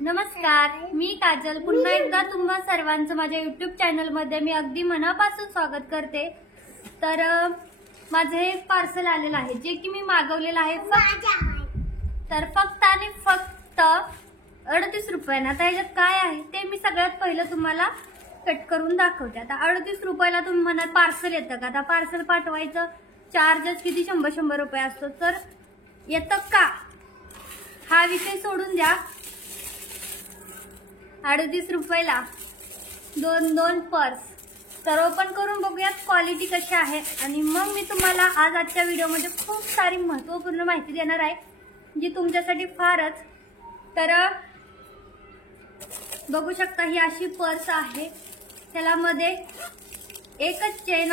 नमस्कार, मी काजल पुन्हा एकदा तुम्हा सर्वांचं माझ्या YouTube चॅनल मध्ये मी अगदी मनापासून स्वागत करते। तर माझे एक पार्सल आलेलं आहे जे की मी मागवलेलं आहे फक्त आणि फक्त 38 रुपयांना। आता याच्यात काय आहे ते मी सगळ्यात पहिलं तुम्हाला कट करून दाखवते। आता 38 रुपयाला तुम्ही म्हणाल पार्सल येतं का? आता पार्सल पाठवायचं चार्जेस किती 100 रुपये असतो, तर येतं का हा विषय सोडून द्या। 38 रुपयाला दोन पर्स तर ओपन करून बघूयात क्वालिटी कशी आहे आणि मग मी तुम्हाला आजच्या व्हिडिओमध्ये खूप सारी महत्त्वपूर्ण माहिती देणार आहे जी तुमच्यासाठी फारच। तर बघू शकता ही अशी पर्स आहे, त्याला मध्ये एकच चेन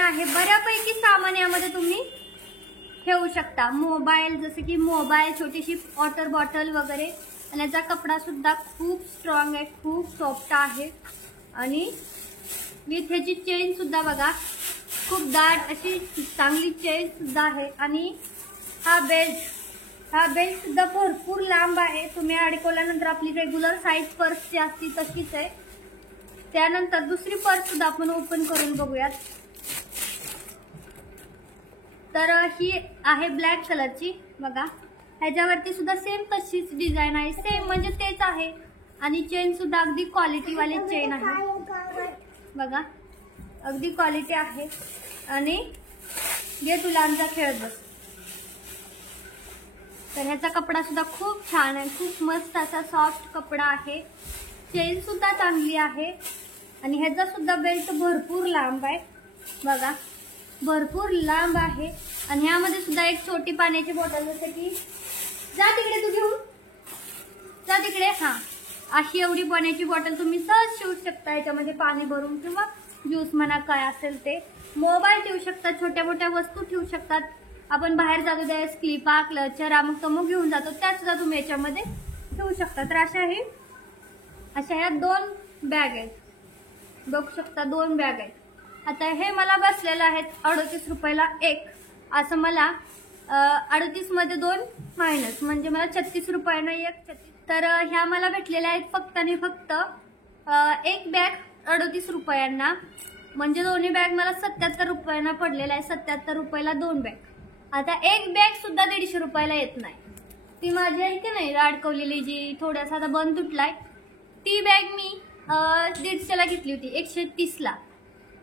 आहे, बऱ्यापैकी सामान यामध्ये तुम्ही ठेवू शकता। मोबाईल, जसे की मोबाईल, छोटीशी वॉटर बॉटल वगैरे। आणि याचा कपडा सुद्धा खूप स्ट्रॉंग आहे, खूप सॉफ्ट आहे आणि विथ ह्याची चेन सुद्धा बघा खूप दाट अशी चांगली चेन सुद्धा आहे। आणि हा बेल्ट सुद्धा भरपूर लांब आहे, तुम्ही अडकवल्यानंतर आपली रेग्युलर साईज पर्स जी असते तशीच आहे। त्यानंतर दुसरी पर्स सुद्धा आपण ओपन करून बघूयात। तर ही आहे ब्लॅक कलरची, बघा ह्याच्यावरती सुद्धा सेम तशीच डिझाइन आहे, सेम म्हणजे तेच आहे। आणि चेन सुद्धा अगदी क्वालिटी वाली चेन आहे, बघा अगदी क्वालिटी आहे। आणि जे तुलांचा खेळत बस, तर ह्याचा कपडा सुद्धा खूप छान आहे, खूप मस्त असा सॉफ्ट कपडा आहे। चेन सुद्धा चांगली आहे आणि ह्याचा सुद्धा बेल्ट भरपूर लांब आहे, बघा भरपूर लांब आहे। आणि ह्यामध्ये सुद्धा एक छोटी पाण्याची बॉटल, जसे की जा तिकडे तू घेऊन जा तिकडे, हा अशी एवढी पाण्याची बॉटल तुम्ही सहज ठेवू शकता याच्यामध्ये पाणी भरून, किंवा ज्यूस म्हणा काय असेल ते। मोबाईल ठेवू शकता, छोट्या मोठ्या वस्तू ठेवू शकतात। आपण बाहेर जातो त्यावेळेस क्लिपा, क्लचर, अमुक तमुक घेऊन जातो, त्या सुद्धा तुम्ही याच्यामध्ये ठेवू शकता। तर अशा ह्या 2 बॅग आहेत, बघू शकता 2 बॅग आहेत। आता हे मला बसलेलं आहेत 38 रुपयाला एक, असं मला 38 मध्ये 2 मायनस म्हणजे मला 36 रुपयानं एक। तर ह्या मला भेटलेल्या आहेत फक्त आणि फक्त एक बॅग 38 रुपयांना, म्हणजे दोन्ही बॅग मला 77 रुपयांना पडलेला आहे। 77 रुपयाला 2 बॅग। आता एक बॅग सुद्धा 150 रुपयाला येत नाही, ती माझी आहे की नाही अडकवलेली जी थोडासा आता बंद तुटलाय, ती बॅग मी 150ला घेतली होती, 130ला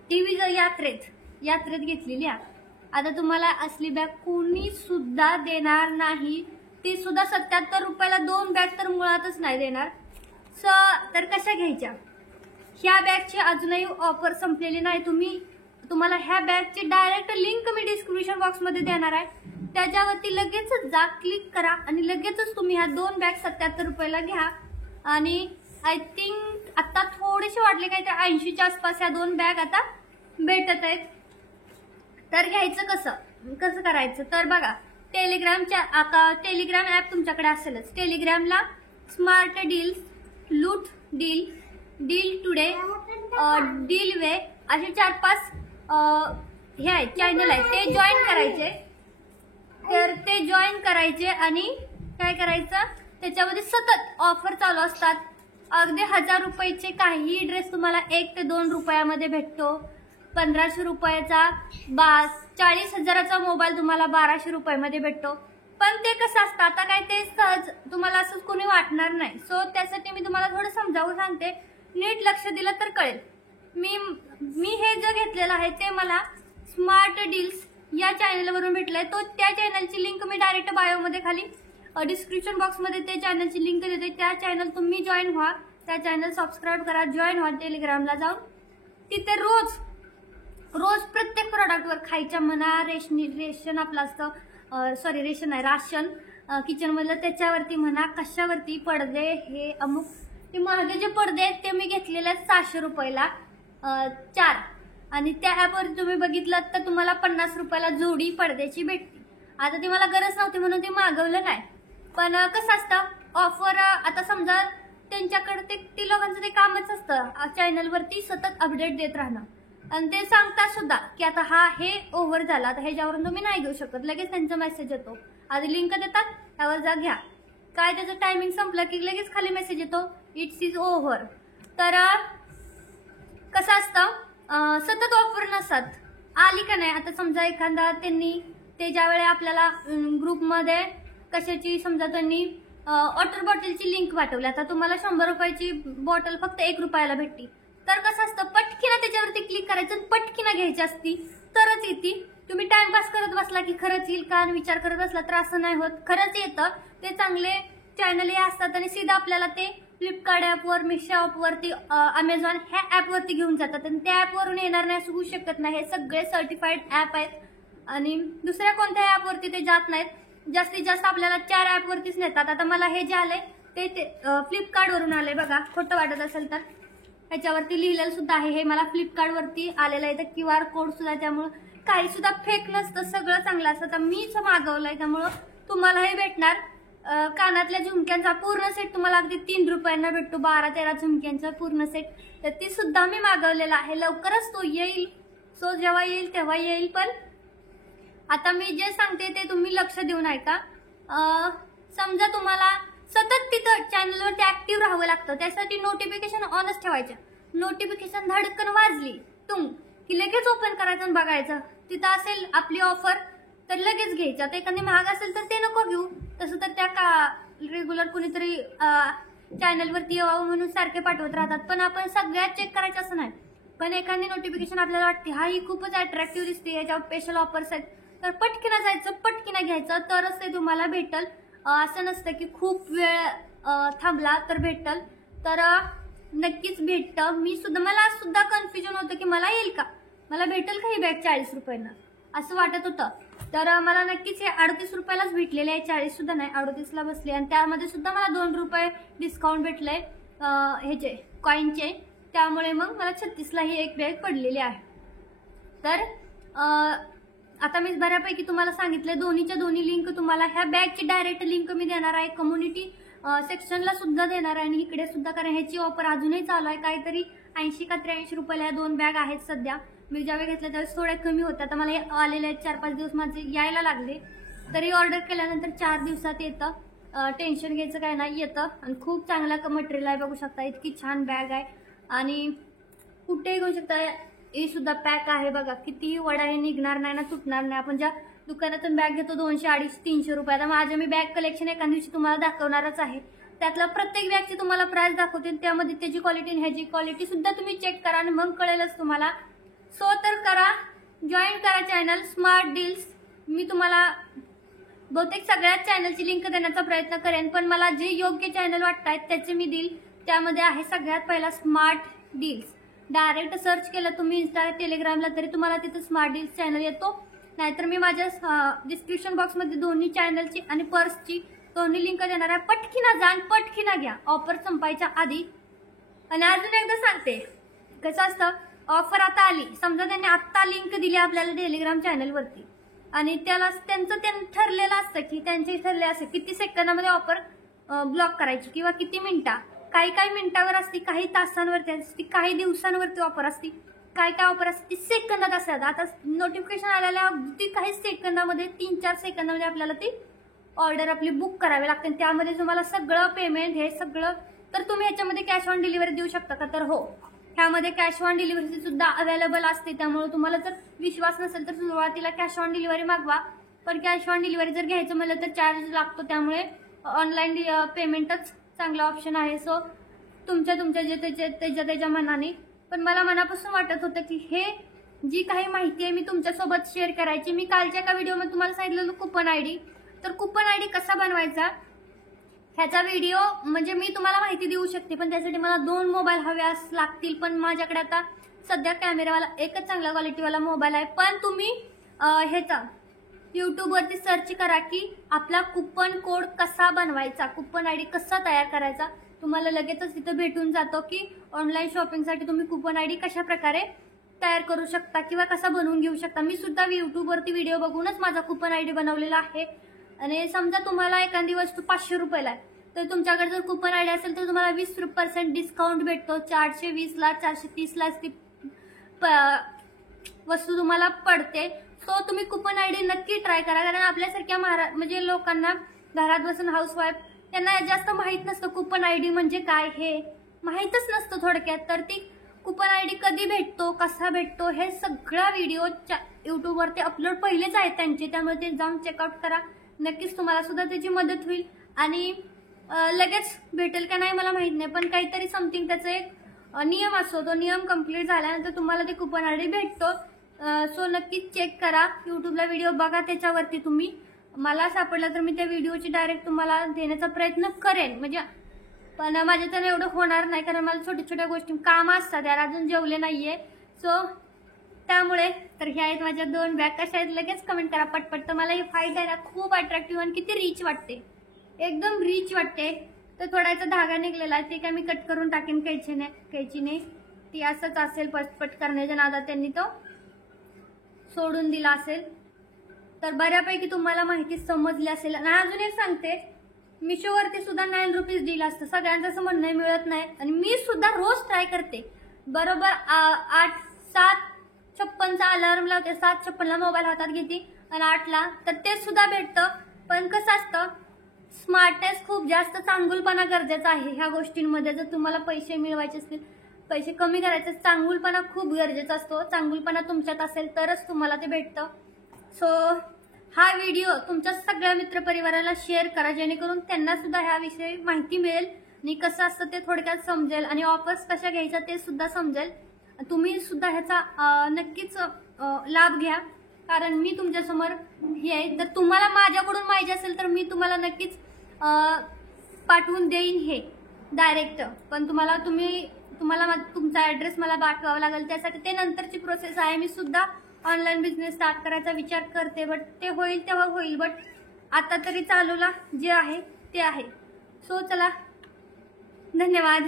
टीव्ही यात्रेत घेतलेली आहे। आता तुम्हाला असली बॅग कोणी सुद्धा देणार नाही, ती सुद्धा 77 रुपयाला 2 बॅग तर मुळातच नाही देणार। तर कशा घ्यायच्या? ह्या बॅगची अजूनही ऑफर संपलेली नाही। तुम्हाला ह्या बॅगची डायरेक्ट लिंक मी डिस्क्रिप्शन बॉक्स मध्ये देणार आहे, त्याच्यावरती लगेचच जा, क्लिक करा आणि लगेचच तुम्ही ह्या 2 बॅग 77 रुपयाला घ्या। आणि आय थिंक आता थोडेसे वाटले काय तर 80च्या आसपास ह्या 2 बॅग आता भेटत आहेत। तर घ्यायचं कसं करायचं? तर बघा टेलिग्राम ऍप तुमच्याकडे असेलच। टेलिग्रामला स्मार्ट डील्स, लूट डील, डील टुडे, डील वे असे 4-5 हे आहेत चॅनल आहेत, ते जॉईन करायचे। तर ते जॉईन करायचे आणि काय करायचं, त्याच्यामध्ये सतत ऑफर चालू असतात। अगदी 1000 रुपयाचे काही ड्रेस तुम्हाला 1 ते 2 रुपयामध्ये भेटतो। 1500 रुपयाचा 40,000चा मोबाईल तुम्हाला 1200 रुपयामध्ये भेटतो। पण ते कसं असतं, आता काय ते सहज तुम्हाला असं कोणी वाटणार नाही। सो त्यासाठी मी तुम्हाला थोडं समजावून सांगते, नीट लक्ष दिलं तर कळेल। मी हे जे घेतलेलं आहे ते मला स्मार्ट डील्स या चॅनलवरून भेटलंय। त्या चॅनलची लिंक मी डायरेक्ट बायोमध्ये खाली डिस्क्रिप्शन बॉक्समध्ये ते चॅनलची लिंक देते, त्या चॅनल तुम्ही जॉईन व्हा, त्या चॅनल सबस्क्राईब करा, जॉईन व्हा टेलिग्रामला जाऊन। तिथे रोज प्रत्येक प्रोडक्टवर खायच्या म्हणा, रेशन आपलं असतं, सॉरी रेशन नाही, राशन किचन मधलं, त्याच्यावरती म्हणा, कशावरती पडदे, हे अमुक ते महागे जे पडदे आहेत ते मी घेतलेले आहेत 600 रुपयाला 4। आणि त्या ॲपवर तुम्ही बघितलं तर तुम्हाला 50 रुपयाला जोडी पडद्याची भेटते। आता ती मला गरज नव्हती म्हणून ते मागवलं नाही, पण कसं असतं ऑफर, आता समजा त्यांच्याकडे ते लोकांचं ते कामच असतं चॅनलवरती सतत अपडेट देत राहणं, आणि ते सांगतात सुद्धा की आता हे ओव्हर झाला, आता ह्याच्यावरून तुम्ही नाही घेऊ शकत, लगेच त्यांचा मेसेज येतो, आधी लिंक देतात त्यावर जा घ्या। काय त्याचं टायमिंग संपलं की लगेच खाली मेसेज येतो इट्स इज ओव्हर. तर कसं असतं सतत ऑफर नसतात. आली का नाही, आता समजा एखादा त्यांनी ते ज्या वेळेला आपल्याला ग्रुपमध्ये कशाची समजा त्यांनी वॉटर बॉटलची लिंक पाठवली, आता तुम्हाला 100 रुपयाची बॉटल फक्त 1 रुपयाला भेटती. तर कसं असतं पटकीना त्याच्यावरती क्लिक करायचं आणि पटकीना घ्यायची असती तरच येते. तुम्ही टाइमपास करत बसला की खरंच येईल का आणि विचार करत बसला तर असं नाही होत, खरंच येतं. ते चांगले चॅनल हे असतात आणि सीधा आपल्याला ते फ्लिपकार्ट ॲपवर, मिशो ॲपवरती, अमेझॉन ह्या ॲपवरती घेऊन जातात आणि त्या ॲपवरून येणार नाही असं होऊ शकत नाही. हे सगळे सर्टिफाईड ॲप आहेत आणि दुसऱ्या कोणत्या ॲपवरती ते जात नाहीत. जास्तीत जास्त आपल्याला 4 ॲपवरतीच नेतात. आता मला हे जे आलंय ते फ्लिपकार्टवरून आलंय बघा, खोटं वाटत असेल तर. ह्याच्यावरती लिहिलेलं सुद्धा आहे, हे मला फ्लिपकार्टवरती आलेलं आहे. तर QR कोड सुद्धा, त्यामुळं काही सुद्धा फेक नसतं, सगळं चांगलं असतं. तर मीच मागवलंय त्यामुळं तुम्हाला हे भेटणार. कानातल्या झुमक्यांचा पूर्ण सेट तुम्हाला अगदी 3 रुपयांना भेटतो, 12-13 झुमक्यांचा पूर्ण सेट. तर ती सुद्धा मी मागवलेला आहे, लवकरच तो येईल. सो जेव्हा येईल तेव्हा येईल. पण आता मी जे सांगते ते तुम्ही लक्ष देऊन ऐका. समजा तुम्हाला सतत तिथं चॅनलवरती ऍक्टिव्ह राहावं लागतं, त्यासाठी नोटिफिकेशन ऑनच ठेवायच्या. नोटिफिकेशन धडकन वाजली की लगेच ओपन करायचं आणि बघायचं. तिथं असेल आपली ऑफर तर लगेच घ्यायचं. तर एखादी महाग असेल तर ते नको घेऊ. तसं तर त्या रेग्युलर कुणीतरी चॅनलवरती यावं म्हणून सारखे पाठवत राहतात, पण आपण सगळ्यात चेक करायचं असं नाही. पण एखादी नोटिफिकेशन आपल्याला वाटते हा ही खूपच अट्रॅक्टिव्ह दिसते, याच्यावर स्पेशल ऑफर्स आहेत, तर पटकिना जायचं, पटकिना घ्यायचं, तरच ते तुम्हाला भेटल. असं नसतं की खूप वेळ थांबला तर भेटल. तर नक्कीच भेटतं. मला सुद्धा कन्फ्युजन होतं की मला येईल का, मला भेटेल का ही बॅग 40 रुपयांना असं वाटत होतं. तर मला नक्कीच हे 38 रुपयालाच भेटलेले आहे, 40 सुद्धा नाही, 38ला बसले. आणि त्यामध्ये सुद्धा मला 2 रुपये डिस्काउंट भेटलंय ह्याचे कॉईनचे. त्यामुळे मग मला 36ला ही एक बॅग पडलेली आहे. तर आता मी बऱ्यापैकी तुम्हाला सांगितलं, दोन्हीच्या दोन्ही लिंक तुम्हाला ह्या बॅगची डायरेक्ट लिंक मी देणार आहे, कम्युनिटी सेक्शनला सुद्धा देणार आहे आणि इकडे सुद्धा, कारण ह्याची ऑफर अजूनही चालू आहे. काहीतरी 80 का 83 रुपयाला या 2 बॅग आहेत सध्या. मी ज्यावेळी घेतल्या त्यावेळेस थोड्या कमी होत्या. आता मला आलेले आहेत 4-5 दिवस माझे यायला लागले. तरी ऑर्डर केल्यानंतर 4 दिवसात येतं. टेन्शन घ्यायचं काय नाही, येतं. आणि खूप चांगला मटेरियल आहे, बघू शकता. इतकी छान बॅग आहे आणि कुठेही घेऊ शकता. हे सुद्धा पॅक आहे बघा, कितीही वडा हे निघणार नाही ना, तुटणार नाही. आपण ज्या दुकानातून बॅग घेतो 200, 250, 300 रुपये. आता माझ्या मी बॅग कलेक्शन एका दिवशी तुम्हाला दाखवणारच आहे. त्यातला प्रत्येक बॅगची तुम्हाला प्राइस दाखवते, त्यामध्ये त्याची क्वालिटी आणि ह्याची क्वालिटी सुद्धा तुम्ही चेक करा आणि मग कळेलच तुम्हाला. सो तर करा, जॉईन करा चॅनल स्मार्ट डील्स. मी तुम्हाला बहुतेक सगळ्याच चॅनलची लिंक देण्याचा प्रयत्न करेन, पण मला जे योग्य चॅनल वाटतात त्याचे मी देईल. त्यामध्ये आहे सगळ्यात पहिला स्मार्ट डील्स. डायरेक्ट सर्च केलं तुम्ही इंस्टा, टेलिग्रामला, तरी तुम्हाला तिथं स्मार्ट डील्स चॅनल येतो. नाहीतर मी माझ्या डिस्क्रिप्शन बॉक्समध्ये दोन्ही चॅनलची आणि पर्सची दोन्ही लिंक देणार आहे. पटकीना जा आणि पटकीना घ्या ऑफर संपायच्या आधी. आणि अजून एकदा सांगते, कसं असतं, ऑफर आता आली, समजा त्यांनी आत्ता लिंक दिली आपल्याला टेलिग्राम चॅनलवरती आणि त्यांचं ठरलेलं असतं की त्यांचे ठरले असं किती सेकंदामध्ये ऑफर ब्लॉक करायची किंवा किती मिनिटा. काही मिनिटावर असते, काही तासांवरती असते, काही दिवसांवरती ऑफर असते, काय ऑफर असते ती सेकंदात असतात. आता नोटिफिकेशन आलेल्या अगदी काही सेकंदामध्ये, 3-4 सेकंदामध्ये आपल्याला ती ऑर्डर आपली बुक करावी लागते. त्यामध्ये तुम्हाला सगळं पेमेंट हे सगळं. तर तुम्ही ह्याच्यामध्ये कॅश ऑन डिलिव्हरी देऊ शकता का, तर हो, ह्यामध्ये कॅश ऑन डिलिव्हरी सुद्धा अवेलेबल असते. त्यामुळे तुम्हाला जर विश्वास नसेल तर सुरुवातीला कॅश ऑन डिलिव्हरी मागवा. पण कॅश ऑन डिलिव्हरी जर घ्यायचं म्हणलं तर चार्ज लागतो, त्यामुळे ऑनलाईन पेमेंटच चांगला ऑप्शन आहे. सो तुमच्या त्याच्या मनाने. पण मला मनापासून वाटत होतं की हे जी काही माहिती आहे मी तुमच्यासोबत शेअर करायची. मी कालच्या एका व्हिडिओमध्ये तुम्हाला सांगितलेलं कूपन आयडी. तर कूपन आयडी कसा बनवायचा ह्याचा व्हिडिओ म्हणजे मी तुम्हाला माहिती देऊ शकते, पण त्यासाठी मला 2 मोबाईल हवे लागतील. पण माझ्याकडे आता सध्या कॅमेरावाला एकच चांगला क्वालिटीवाला मोबाईल आहे. पण तुम्ही ह्याचा यूट्यूबवरती सर्च करा की आपला कूपन कोड कसा बनवायचा, कूपन आयडी कसा तयार करायचा. तुम्हाला लगेचच तिथं भेटून जातो की ऑनलाईन शॉपिंगसाठी तुम्ही कूपन आयडी कशा प्रकारे तयार करू शकता किंवा कसा बनवून घेऊ शकता. मी सुद्धा यूट्यूबवरती व्हिडिओ बघूनच माझा कूपन आयडी बनवलेला आहे. आणि समजा तुम्हाला एखादी वस्तू 500 रुपयाला आहे, तर तुमच्याकडे जर कूपन आयडी असेल तर तुम्हाला 20% डिस्काउंट भेटतो. 420ला 430ला ती वस्तू तुम्हाला पडते. सो तुम्ही कूपन आयडी नक्की ट्राय करा, कारण आपल्यासारख्या म्हणजे लोकांना घरात बसून हाऊसवाईफ त्यांना जास्त माहीत नसतं कूपन आयडी म्हणजे काय, हे माहीतच नसतं थोडक्यात. तर ती कूपन आयडी कधी भेटतो, कसा भेटतो, हे सगळा व्हिडिओ यूट्यूबवरती अपलोड पहिलेच आहेत त्यांचे, त्यामुळे ते जाऊन चेकआउट करा. नक्कीच तुम्हाला सुद्धा त्याची मदत होईल. आणि लगेच भेटेल का नाही मला माहीत नाही, पण काहीतरी समथिंग त्याचा एक नियम असतो, तो नियम कंप्लीट झाल्यानंतर तुम्हाला ते कूपन आयडी भेटतो. सो नक्कीच चेक करा, यूट्यूबला व्हिडिओ बघा, त्याच्यावरती तुम्ही मला सापडला तर मी त्या व्हिडिओची डायरेक्ट तुम्हाला देण्याचा प्रयत्न करेन. म्हणजे पण माझ्याच्यानं एवढं होणार नाही, कारण मला छोट्या छोट्या गोष्टी कामं असतात यार, अजून जेवले नाहीये. सो त्यामुळे तर ह्या आहेत माझ्या 2 बॅग. कशा आहेत लगेच कमेंट करा पटपट. तर मला ही फाईट आहे ना खूप अट्रॅक्टिव्ह आणि किती रिच वाटते, एकदम रिच वाटते. तर थोडासा धागा निघलेला आहे, ते काय मी कट करून टाकेन कैचीने. ती असंच असेल, पटपट करण्याच्या नादात त्यांनी तो सोडून दिला असेल. तर बऱ्यापैकी तुम्हाला माहिती समजली असेल. आणि अजून एक सांगते, मिशोवरती सुद्धा 9 रुपीज डील असतं. सगळ्यांचं असं म्हणणं मिळत नाही, आणि मी सुद्धा रोज ट्राय करते. बरोबर 7:56चा अलार्म लावते, 7:56ला मोबाईल हातात घेते आणि 8ला, तर ते सुद्धा भेटतं. पण कसं असतं, स्मार्टनेस खूप जास्त, चांगुलपणा गरजेचा आहे ह्या गोष्टींमध्ये. जर तुम्हाला पैसे मिळवायचे असतील, पैसे कमी करायचे, चांगुलपणा खूप गरजेचा असतो. चांगुलपणा तुमच्यात असेल तरच तुम्हाला ते भेटतं. सो हा व्हिडिओ तुमच्या सगळ्या मित्रपरिवाराला शेअर करा, जेणेकरून त्यांना सुद्धा ह्याविषयी माहिती मिळेल आणि कसं असतं ते थोडक्यात समजेल, आणि ऑफर्स कशा घ्यायच्या ते सुद्धा समजेल. तुम्ही सुद्धा ह्याचा नक्कीच लाभ घ्या, कारण मी तुमच्यासमोर हे आहे. तर तुम्हाला माझ्याकडून पाहिजे असेल तर मी तुम्हाला नक्कीच पाठवून देईन हे डायरेक्ट. पण तुम्हाला तुमचा ॲड्रेस मला पाठवावा लागेल, त्यासाठी ते नंतरची प्रोसेस आहे. मी सुद्धा ऑनलाईन बिझनेस स्टार्ट करायचा विचार करते, बट ते होईल तेव्हा होईल. बट आता तरी चालूला जे आहे ते आहे. सो चला, धन्यवाद.